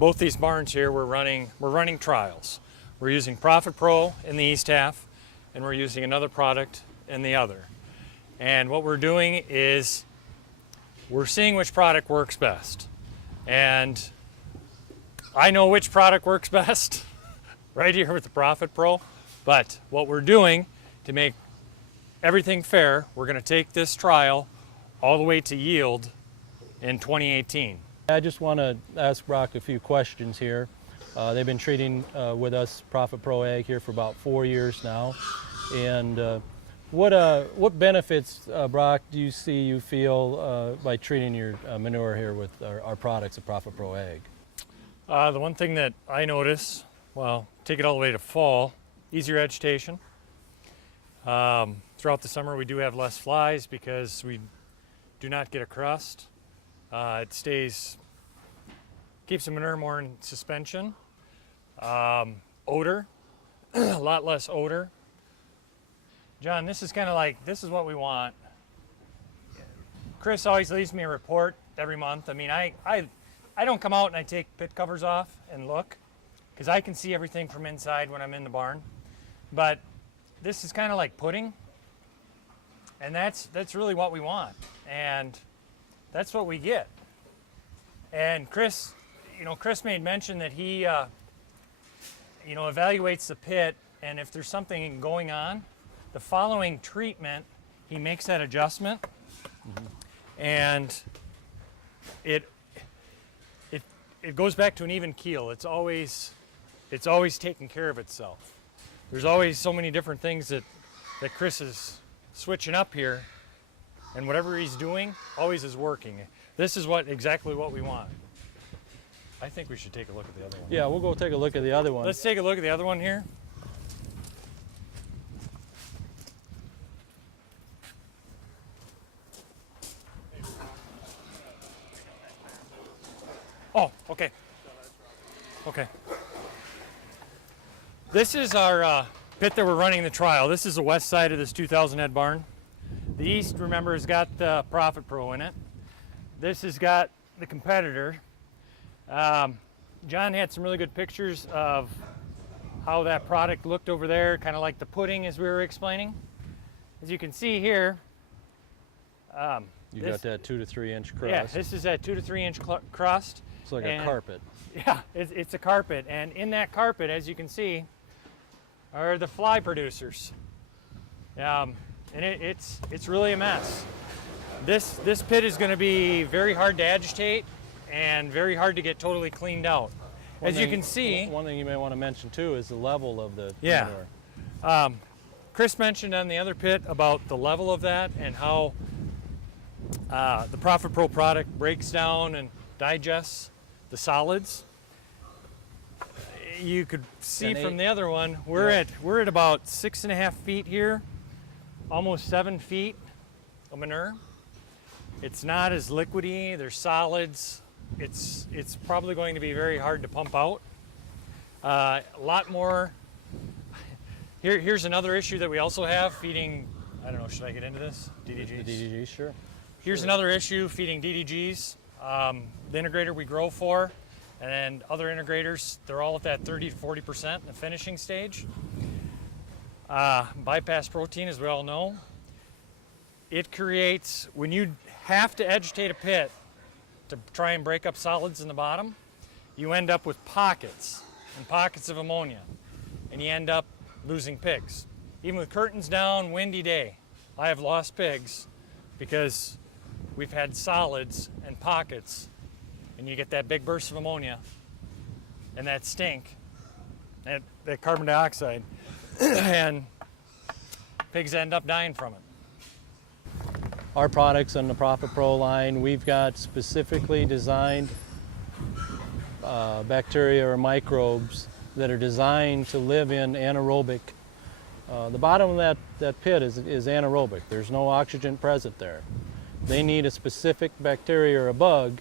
both these barns here, we're running trials. We're using Profit Pro in the east half, and we're using another product in the other. And what we're doing is we're seeing which product works best. And I know which product works best right here with the Profit Pro, but what we're doing to make everything fair, we're going to take this trial all the way to yield in 2018. I just want to ask Brock a few questions here. They've been treating with us Profit Pro Ag here for about 4 years now. And what benefits, Brock, do you feel by treating your manure here with our products at Profit Pro Ag? The one thing that I notice, well, take it all the way to fall, easier vegetation. Throughout the summer we do have less flies because we do not get a crust. It keeps the manure more in suspension. Odor, a lot less odor. John, this is kind of like, this is what we want. Chris always leaves me a report every month. I mean, I don't come out and I take pit covers off and look, because I can see everything from inside when I'm in the barn. But this is kind of like pudding, and that's really what we want, and that's what we get. And Chris made mention that he evaluates the pit, and if there's something going on, the following treatment, he makes that adjustment, and it goes back to an even keel. It's always taking care of itself. There's always so many different things that Chris is switching up here, and whatever he's doing always is working. This is exactly what we want. I think we should take a look at the other one. Yeah, we'll go take a look at the other one. Let's take a look at the other one here. Oh, okay. Okay. This is our pit that we're running the trial. This is the west side of this 2,000 head barn. The east, remember, has got the Profit Pro in it. This has got the competitor. John had some really good pictures of how that product looked over there, kind of like the pudding as we were explaining. As you can see here, you got that 2 to 3 inch crust. Yeah, this is that 2 to 3 inch crust. It's like a carpet. Yeah, it's a carpet, and in that carpet, as you can see, are the fly producers. And it's really a mess. This pit is going to be very hard to agitate and very hard to get totally cleaned out. As you can see, one thing you may want to mention too is the level of the manure. Chris mentioned on the other pit about the level of that and how the Profit Pro product breaks down and digests the solids. You could see from the other one, we're at about 6.5 feet here, almost 7 feet of manure. It's not as liquidy, there's solids. It's probably going to be very hard to pump out. A lot more. Here's another issue that we also have, feeding, I don't know, should I get into this? DDGs? The DDGs, sure. Here's another issue, feeding DDGs. The integrator we grow for, and other integrators, they're all at that 30 to 40% in the finishing stage. Bypass protein, as we all know, it creates, when you have to agitate a pit to try and break up solids in the bottom, you end up with pockets and pockets of ammonia, and you end up losing pigs. Even with curtains down, windy day, I have lost pigs because we've had solids and pockets, and you get that big burst of ammonia and that stink, and that carbon dioxide, and pigs end up dying from it. Our products on the Profit Pro line, we've got specifically designed bacteria or microbes that are designed to live in anaerobic. The bottom of that pit is anaerobic. There's no oxygen present there. They need a specific bacteria or a bug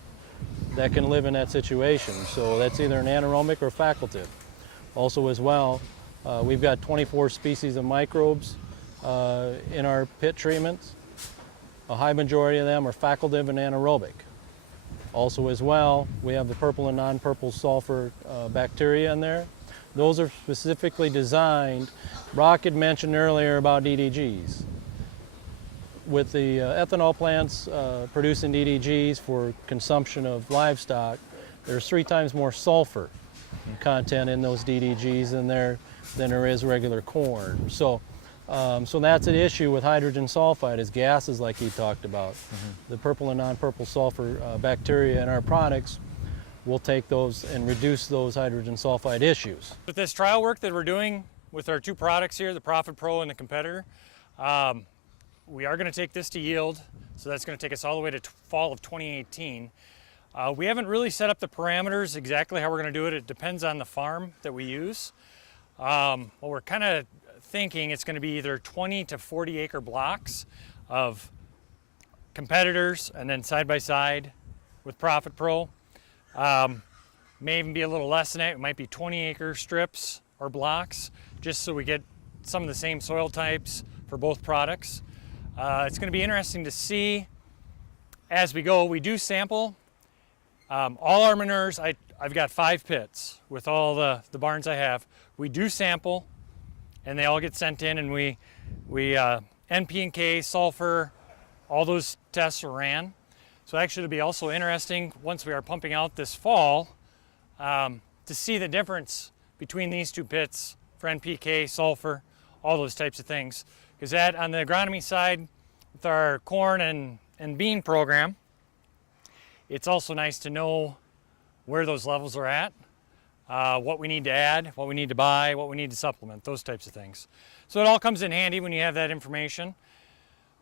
that can live in that situation. So that's either an anaerobic or facultative. Also as well, we've got 24 species of microbes in our pit treatments. A high majority of them are facultative and anaerobic. Also as well, we have the purple and non-purple sulfur bacteria in there. Those are specifically designed. Brock had mentioned earlier about DDGs. With the ethanol plants producing DDGs for consumption of livestock, there's 3 times more sulfur content in those DDGs than there is regular corn. So that's an issue with hydrogen sulfide, is gases like he talked about. The purple and non-purple sulfur bacteria in our products will take those and reduce those hydrogen sulfide issues. With this trial work that we're doing with our 2 products here, the Profit Pro and the Competitor, we are going to take this to yield, so that's going to take us all the way to fall of 2018. We haven't really set up the parameters exactly how we're going to do it. It depends on the farm that we use. Well, we're kind of thinking it's going to be either 20 to 40 acre blocks of competitors and then side by side with Profit Pro. May even be a little less than that. It might be 20 acre strips or blocks, just so we get some of the same soil types for both products. It's going to be interesting to see as we go. We do sample all our manures. I've got 5 pits with all the barns I have. We do sample, and they all get sent in, and we NP and K, sulfur, all those tests are ran. So actually it'll be also interesting once we are pumping out this fall to see the difference between these 2 pits for NPK, sulfur, all those types of things. Because that on the agronomy side with our corn and bean program, it's also nice to know where those levels are at, what we need to add, what we need to buy, what we need to supplement, those types of things. So it all comes in handy when you have that information.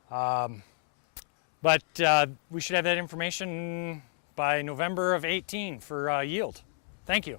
But we should have that information by November of 18 for yield. Thank you.